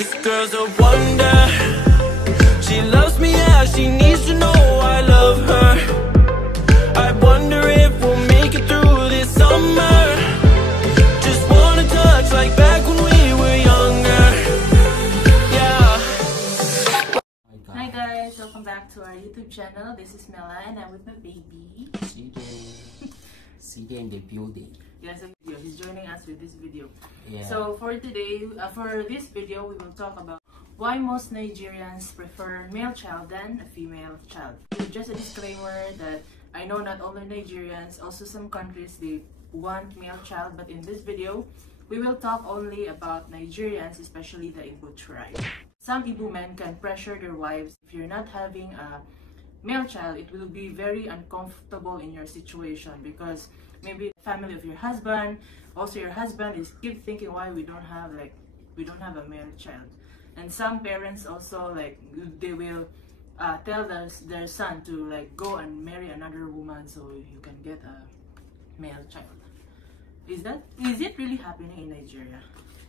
This girl's a wonder. She loves me, yeah, she needs to know I love her. I wonder if we'll make it through this summer. Just wanna touch like back when we were younger. Yeah. Hi guys, welcome back to our YouTube channel. This is Mela and I'm with my baby CJ in the building. Yes, he's joining us with this video. Yeah. So for today, for this video, we will talk about why most Nigerians prefer male child than a female child. Just a disclaimer that I know not only Nigerians, also some countries they want male child, but in this video, we will talk only about Nigerians, especially the Igbo tribe. Some Igbo men can pressure their wives. If you're not having a male child, it will be very uncomfortable in your situation because maybe the family of your husband, also your husband is keep thinking why we don't have a male child. And some parents also they will tell their son to go and marry another woman so you can get a male child. Is it really happening in Nigeria?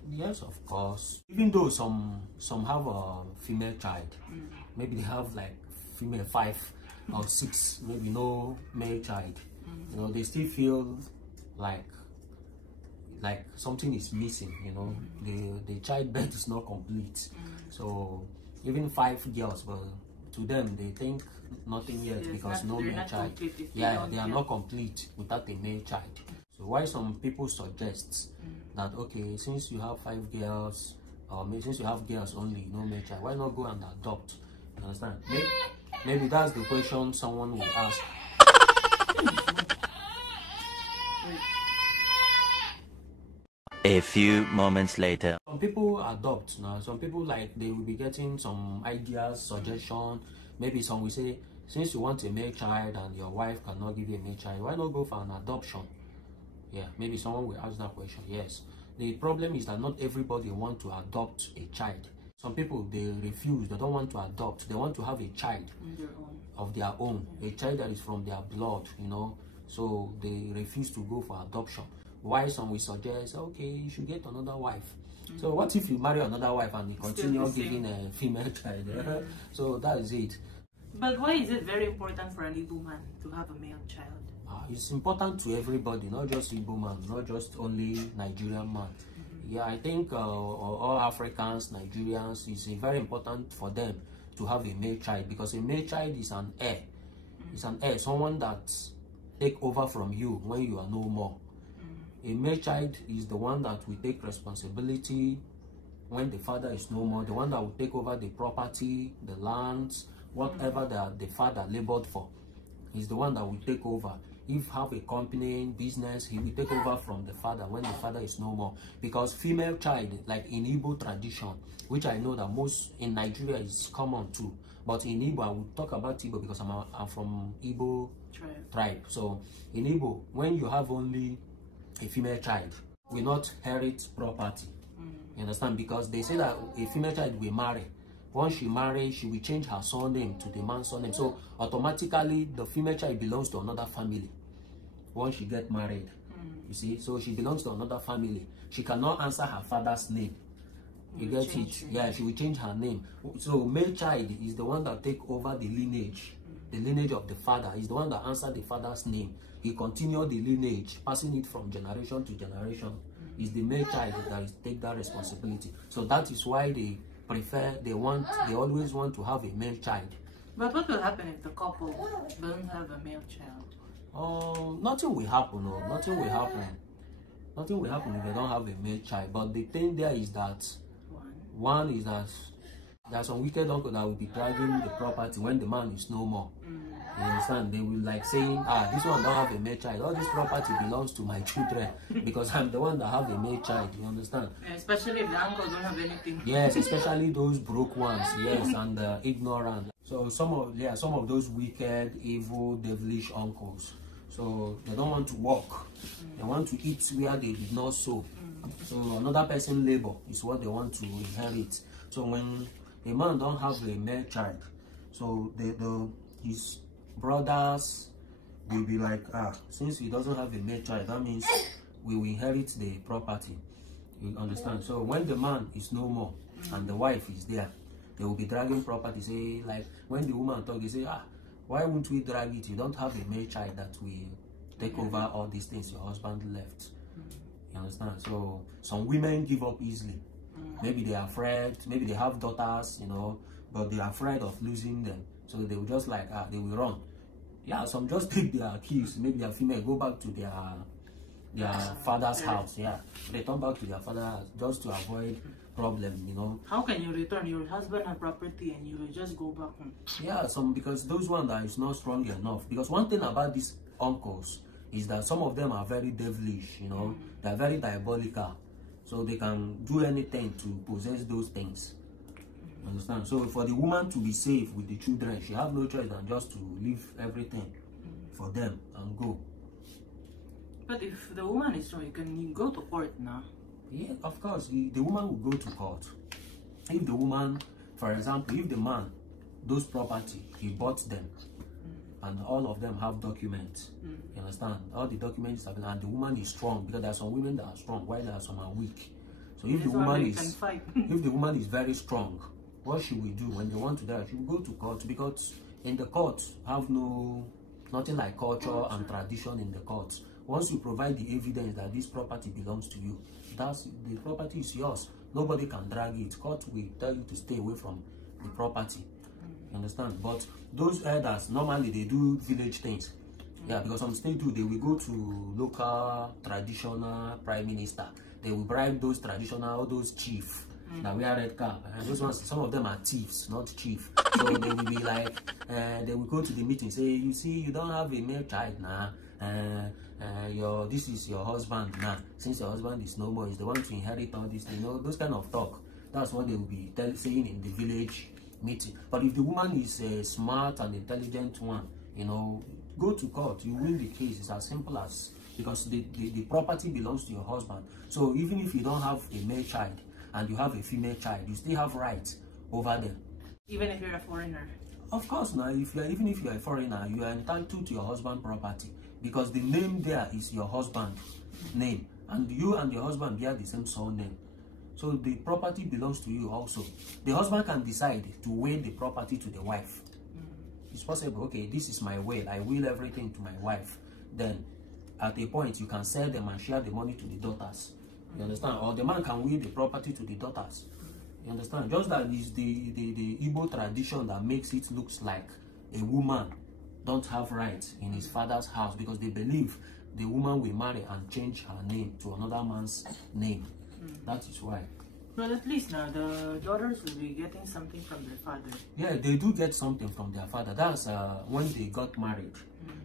Yes, of course. Even though some have a female child, maybe they have female 5 or 6, maybe no male child. You know, they still feel like something is missing. You know, the childbirth is not complete. So even 5 girls, but to them they think nothing yet because no male child. Yeah, they are not complete without a male child. So why some people suggest that, okay, since you have 5 girls, or since you have girls only, no male child, why not go and adopt? You understand? Maybe that's the question someone will ask. A few moments later. Some people adopt now. Some people they will be getting some ideas, suggestion. Maybe some will say, since you want a male child and your wife cannot give you a male child, why not go for an adoption? Yeah, maybe someone will ask that question. Yes. The problem is that not everybody want to adopt a child. Some people, they refuse. They don't want to adopt. They want to have a child of their own, a child that is from their blood, you know. So they refuse to go for adoption. Why some will suggest, okay, you should get another wife. So what if you marry another wife and you continue giving a female child? So that is it. But why is it very important for an Igbo man to have a male child? It's important to everybody, not just Igbo man, not just only Nigerian man. Yeah, I think all Africans, Nigerians, it's very important for them to have a male child because a male child is an heir. It's an heir, someone that take over from you when you are no more. A male child is the one that will take responsibility when the father is no more, the one that will take over the property, the lands, whatever the father labored for. He's the one that will take over. If have a company, business, he will take over from the father when the father is no more. Because female child, like in Igbo tradition, which I know that most in Nigeria is common too, but in Igbo, I will talk about Igbo because I'm from Igbo tribe. So in Igbo, when you have only a female child, will not inherit property. You understand? Because they say that a female child will marry. Once she marries, she will change her surname to the man's surname. So automatically, the female child belongs to another family. Once she get married, you see, so she belongs to another family. She cannot answer her father's name. You get it? Yeah, she will change her name. So male child is the one that take over the lineage of the father. Is the one that answer the father's name. He continue the lineage, passing it from generation to generation. Is the male child that take that responsibility. So that is why they prefer, they always want to have a male child. But what will happen if the couple doesn't have a male child? Nothing will happen. No, nothing will happen. Nothing will happen if they don't have a male child. But the thing there is that one is that there's some wicked uncle that will be dragging the property when the man is no more. You understand? They will saying, this one don't have a male child. All this property belongs to my children because I'm the one that have a male child. You understand? Yeah, especially if the uncles don't have anything. Yes, especially those broke ones. Yes, and ignorant. So some of those wicked, evil, devilish uncles. So they don't want to work. They want to eat where they did not sow. So another person labor is what they want to inherit. So when a man don't have a male child, so his brothers will be like, since he doesn't have a male child, that means we will inherit the property. You understand? So when the man is no more, and the wife is there, they will be dragging property. Say, like when the woman talk, they say, why won't we drag it? You don't have a male child that will take over all these things your husband left. You understand? So some women give up easily. Maybe they are afraid, maybe they have daughters, you know, but they are afraid of losing them. So they will just like, they will run. Yeah, some just take their keys, maybe their female, go back to their father's house. Yeah, they turn back to their father's house just to avoid problem, you know. How can you return? Your husband has property and you will just go back home? Yeah, because those ones that is not strong enough. Because one thing about these uncles is that some of them are very devilish, you know. They're very diabolical, so they can do anything to possess those things. Understand? So for the woman to be safe with the children, she have no choice than just to leave everything for them and go. But if the woman is strong, you can go to court now. Yeah, of course, the woman will go to court. If the woman, for example, if the man, those property, he bought them, and all of them have documents, you understand? All the documents have been, and the woman is strong, because there are some women that are strong, while there are some are weak. So if the woman is, if the woman is very strong, what she will do when they want to die, she will go to court, because in the court have nothing like culture and tradition in the courts. Once you provide the evidence that this property belongs to you, the property is yours. Nobody can drag it. Court will tell you to stay away from the property. You understand? But those elders, normally they do village things. Yeah, because some states do, they will go to local traditional prime minister. They will bribe those traditional, those chief that wear red cap. And those ones, some of them are thieves, not chief. So they will be like, they will go to the meeting, say, you see, you don't have a male child now. This is your husband now. Since your husband is no more, he's the one to inherit all this, you know, those kind of talk. That's what they will be saying in the village meeting. But if the woman is a smart and intelligent one, you know, go to court, you win the case. It's as simple as, because the property belongs to your husband. So even if you don't have a male child and you have a female child, you still have rights over them. Even if you're a foreigner? Of course, now, even if you're a foreigner, you are entitled to your husband's property, because the name there is your husband's name, and you and your husband bear the same surname. So the property belongs to you also. The husband can decide to will the property to the wife. It's possible, okay, this is my will, I will everything to my wife. Then at a point you can sell them and share the money to the daughters. You understand? Or the man can will the property to the daughters. You understand? Just that is the IGBO tradition that makes it looks like a woman don't have rights in his father's house, because they believe the woman will marry and change her name to another man's name. That is why. Well, at least now the daughters will be getting something from their father. Yeah, they do get something from their father. That's when they got married.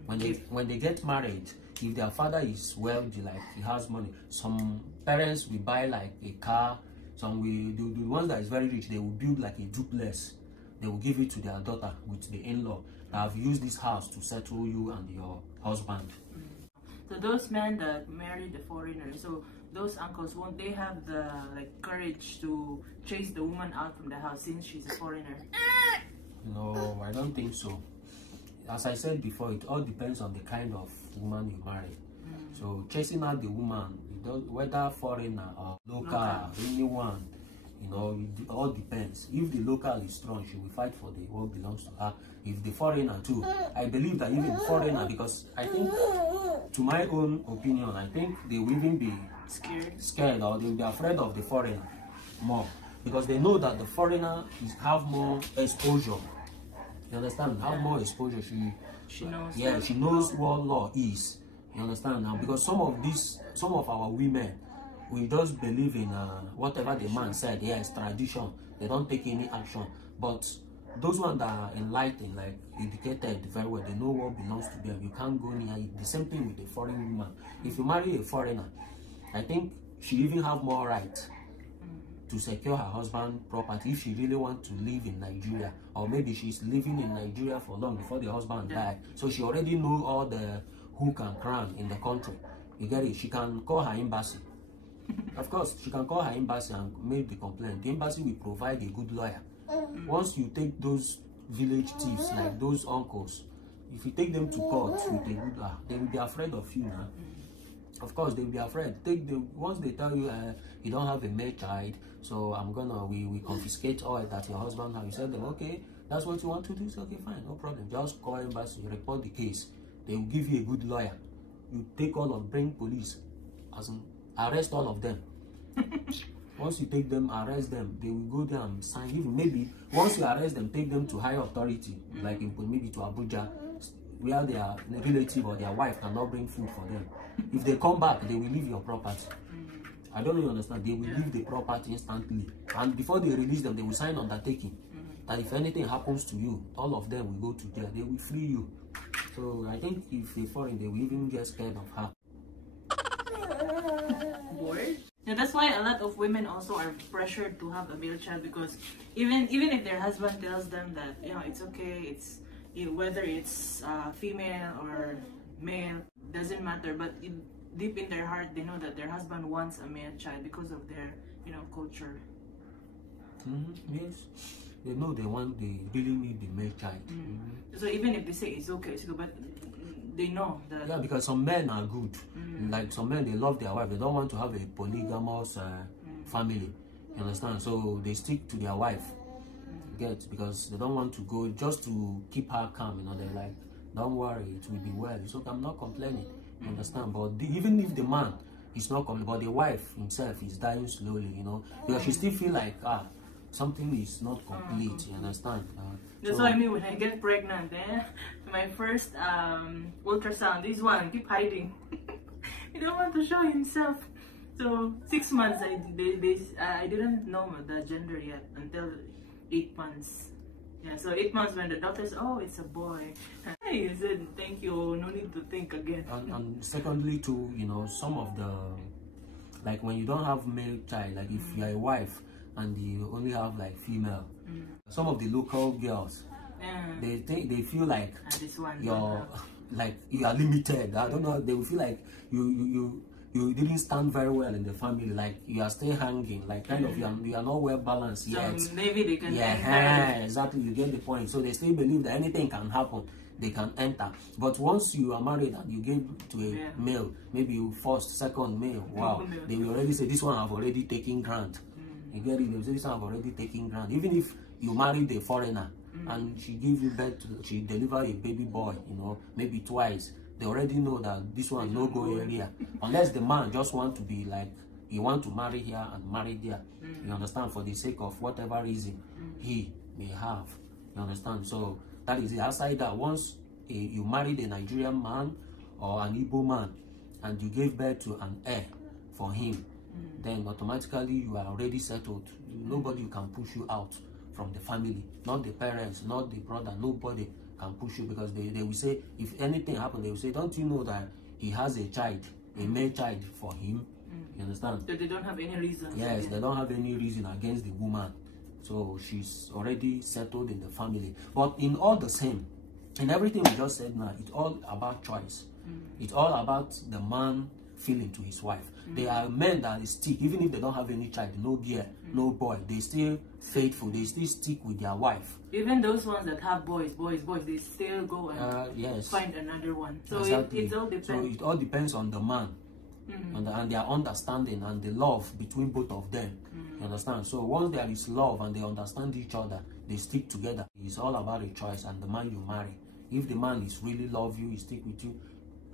When they get married, if their father is wealthy, like he has money, some parents will buy like a car. Some will do, the ones that is very rich, they will build like a duplex. They will give it to their daughter with the in-law. I've used this house to settle you and your husband. So those men that marry the foreigners, so those uncles, won't they have the courage to chase the woman out from the house since she's a foreigner? No, I don't think so. As I said before, it all depends on the kind of woman you marry. So chasing out the woman, whether foreigner or local, anyone, you know, it all depends. If the local is strong, she will fight for what belongs to her. If the foreigner too, I believe that even foreigner, because I think, to my own opinion, I think they will even be scared, or they will be afraid of the foreigner more, because they know that the foreigner have more exposure. You understand? Have more exposure. She knows. Yeah, she knows what law is. You understand now? Because some of our women, we just believe in whatever the man said. Yes, tradition. They don't take any action. But those ones that are enlightened, like educated very well, they know what belongs to them. You can't go near it. The same thing with a foreign woman. If you marry a foreigner, I think she even have more right to secure her husband's property if she really wants to live in Nigeria, or maybe she's living in Nigeria for long before the husband died. So she already know all the hook and crown in the country. You get it? She can call her embassy. Of course, she can call her embassy and make the complaint. The embassy will provide a good lawyer. Once you take those village thieves, like those uncles, if you take them to court with a good they will be afraid of you now. Of course, they'll be afraid. Once they tell you you don't have a male child, so we confiscate all that your husband has. You said them, okay, that's what you want to do. So okay, fine, no problem. Just call embassy, report the case. They will give you a good lawyer. You bring police, arrest all of them. Once you take them, arrest them, they will go there and sign. Even maybe once you arrest them, take them to higher authority, like maybe to Abuja, where their relative or their wife cannot bring food for them. If they come back, they will leave your property. I don't really understand. They will leave the property instantly. And before they release them, they will sign undertaking that if anything happens to you, all of them will go to jail. They will free you. So I think if they foreign, they will even get scared of her. Bored? Yeah, that's why a lot of women also are pressured to have a male child, because even if their husband tells them that, you know, it's okay, it's whether it's female or male, doesn't matter, but deep in their heart they know that their husband wants a male child because of their, you know, culture. Yes, they know they really need the male child. So even if they say it's okay, but they know that. Yeah, because some men are good. Like some men, they love their wife. They don't want to have a polygamous family. You understand? So they stick to their wife. Because they don't want to go, just to keep her calm. You know, they're like, don't worry, it will be well. So I'm not complaining. You understand? But even if the man is not complaining, but the wife himself is dying slowly. You know, because she still feel like something is not complete. You understand? That's what I mean when I get pregnant. My first ultrasound, this one keep hiding. He don't want to show himself. So 6 months I didn't know the gender yet until 8 months. Yeah, so 8 months when the doctor said, oh, it's a boy. I said, thank you, no need to think again. And secondly too, you know, some of the, like when you don't have male child, like if you're a wife and you only have like female, some of the local girls, they feel like you are limited. I don't know, they will feel like you didn't stand very well in the family, like you are still hanging, like kind of you are not well balanced yet. Maybe they can enter. Exactly, you get the point. So they still believe that anything can happen, they can enter. But once you are married and you give to a male, maybe you first, second male, wow, they will already say this one have already taken grant. You get it? They will say this one have already taken grant. Even if you married a foreigner and she give you birth to, she deliver a baby boy, you know, maybe twice, they already know that this one no go area, unless the man just want to be like, he want to marry here and marry there. You understand? For the sake of whatever reason he may have. You understand? So that is it. Outside that, once you married a Nigerian man or an Igbo man and you gave birth to an heir for him, then automatically you are already settled. Nobody can push you out from the family, not the parents, not the brother, nobody can push you, because they will say, if anything happens, they will say, don't you know that he has a child, a male child for him? You understand? So they don't have any reason. Yes, they don't have any reason against the woman. So she's already settled in the family. But in all the same, in everything we just said now, it's all about choice. It's all about the man feeling to his wife. There are men that stick, even if they don't have any child, no girl, no boy, they still faithful, they still stick with their wife. Even those ones that have boys, they still go and find another one. So exactly. it all depends. So it all depends on the man and their understanding and the love between both of them. You understand? So once there is love and they understand each other, they stick together. It's all about a choice and the man you marry. If the man is really love you, he stick with you.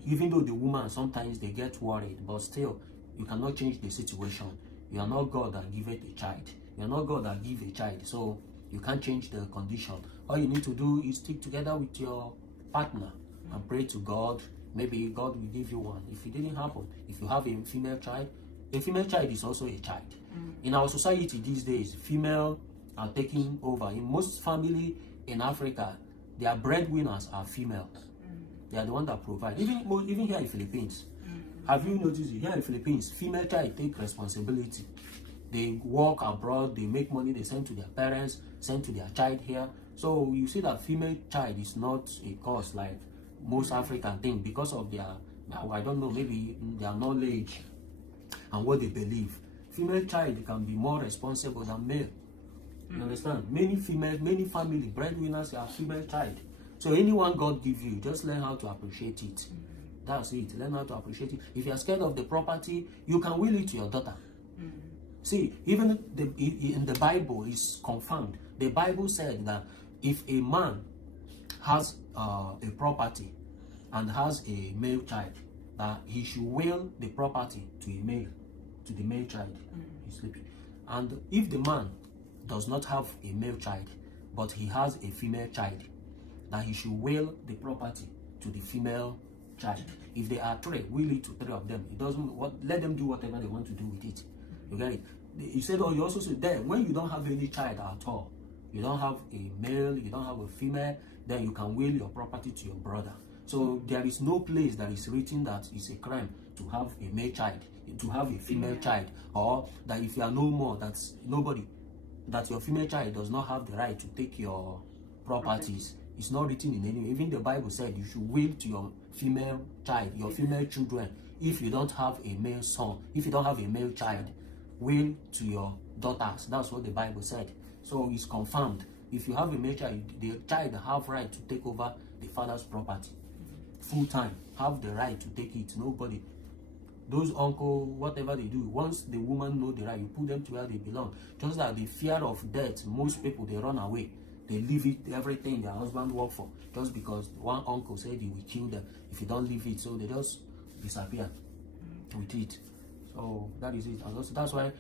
Even though the woman sometimes they get worried, but still you cannot change the situation. You are not God that give it a child. You are not God that give a child. So you can't change the condition. All you need to do is stick together with your partner and pray to God. Maybe God will give you one. If it didn't happen, if you have a female child is also a child. In our society these days, female are taking over. In most family in Africa, their breadwinners are female. They are the ones that provide. Even here in Philippines, have you noticed here in Philippines, female child take responsibility. They work abroad, they make money, they send to their parents, send to their child here. So you see that female child is not a cause like most African thing, because of their, I don't know, maybe their knowledge and what they believe. Female child can be more responsible than male. You understand? Many family breadwinners are female child. So anyone God give you, just learn how to appreciate it. That's it. Learn how to appreciate it. If you are scared of the property, you can will it to your daughter. See, even in the Bible is confirmed. The Bible said that if a man has a property and has a male child, that he should will the property to the male child. He's sleeping. And if the man does not have a male child, but he has a female child, that he should will the property to the female child. If they are three, will it to three of them. It doesn't. Let them do whatever they want to do with it. You get it? You said, oh, you also said then when you don't have any child at all, you don't have a male, you don't have a female, then you can will your property to your brother. So there is no place that is written that it's a crime to have a male child, to have a female child, or that if you are no more, that's nobody, that your female child does not have the right to take your properties. It's not written in any. Even the Bible said you should will to your female child, your female children. If you don't have a male son, if you don't have a male child, will to your daughters. That's what the Bible said. So it's confirmed. If you have a male child, the child have right to take over the father's property full time. Have the right to take it. Nobody. Those uncle, whatever they do, once the woman know the right, you put them to where they belong. Just like the fear of death, most people they run away. They leave it, everything their husband work for, just because one uncle said he will kill them if you don't leave it. So they just disappear with it. So that is it. And also that's why,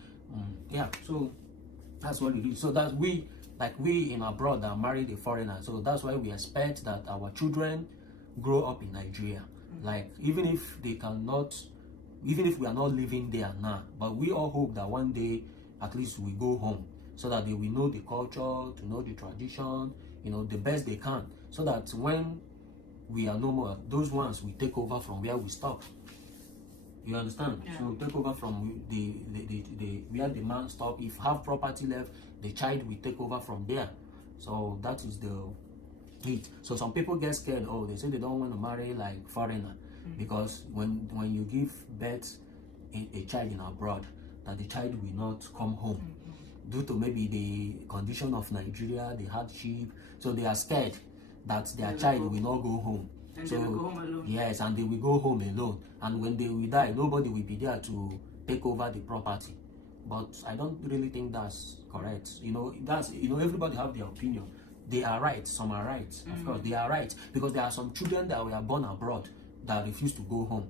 yeah. So that's what it is. So that we in abroad that married a foreigner. So that's why we expect that our children grow up in Nigeria. Like even if they cannot, even if we are not living there now, but we all hope that one day at least we go home, so that they will know the culture, to know the tradition, you know, the best they can, so that when we are no more, those ones will take over from where we stop. You understand? Yeah. So take over from the where the man stop. If have property left, the child will take over from there. So that is the it. So some people get scared. Oh, they say they don't want to marry like foreigner, because when you give birth a child in abroad, that the child will not come home. Due to maybe the condition of Nigeria, the hardship, so they are scared that their child will not go home. And so they will go home alone. Yes, and they will go home alone. And when they will die, nobody will be there to take over the property. But I don't really think that's correct. You know, everybody have their opinion. They are right. Some are right. Of course, they are right, because there are some children that were born abroad that refuse to go home.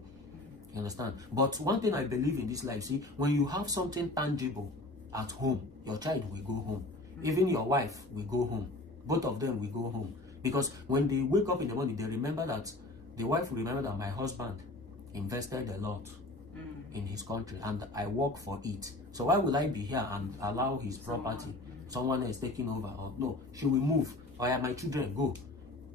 You understand? But one thing I believe in this life, see, when you have something tangible at home, your child will go home. Even your wife will go home. Both of them will go home. Because when they wake up in the morning, they remember that, the wife will remember that my husband invested a lot in his country and I work for it. So why would I be here and allow his property, someone else taking over? Or no, she will move. Or yeah, my children, go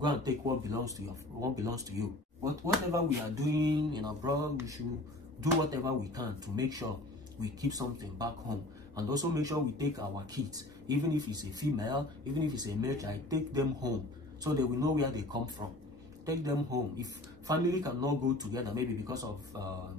and take what belongs to you. But whatever we are doing in abroad, we should do whatever we can to make sure we keep something back home. And also make sure we take our kids, even if it's a female, even if it's a male child, take them home so they will know where they come from. Take them home. If family cannot go together, maybe because of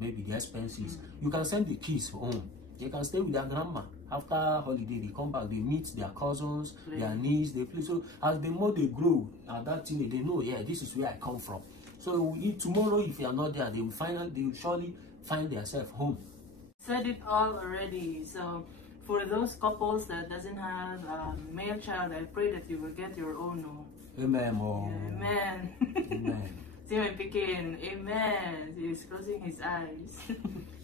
maybe the expenses, you can send the kids home. They can stay with their grandma. After holiday, they come back, they meet their cousins, their niece, they play. So as the more they grow at that teenage, they know, yeah, this is where I come from. So tomorrow, if you are not there, they will surely find themselves home. Said it all already. So for those couples that doesn't have a male child, I pray that you will get your own. Amen. Oh. Amen. Amen. See my Pekin. Amen. He's closing his eyes.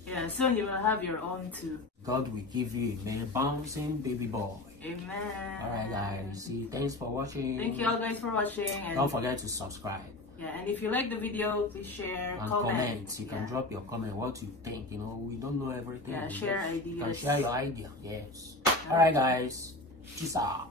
Yeah, soon you will have your own too. God will give you a male bouncing baby boy. Amen. Alright guys, see, thanks for watching. Thank you all guys for watching. And don't forget to subscribe. Yeah, and if you like the video, please share, and comment. You can drop your comment, what you think. You know, we don't know everything. Yeah, share ideas. You can share your idea. Yes. Alright guys, peace out.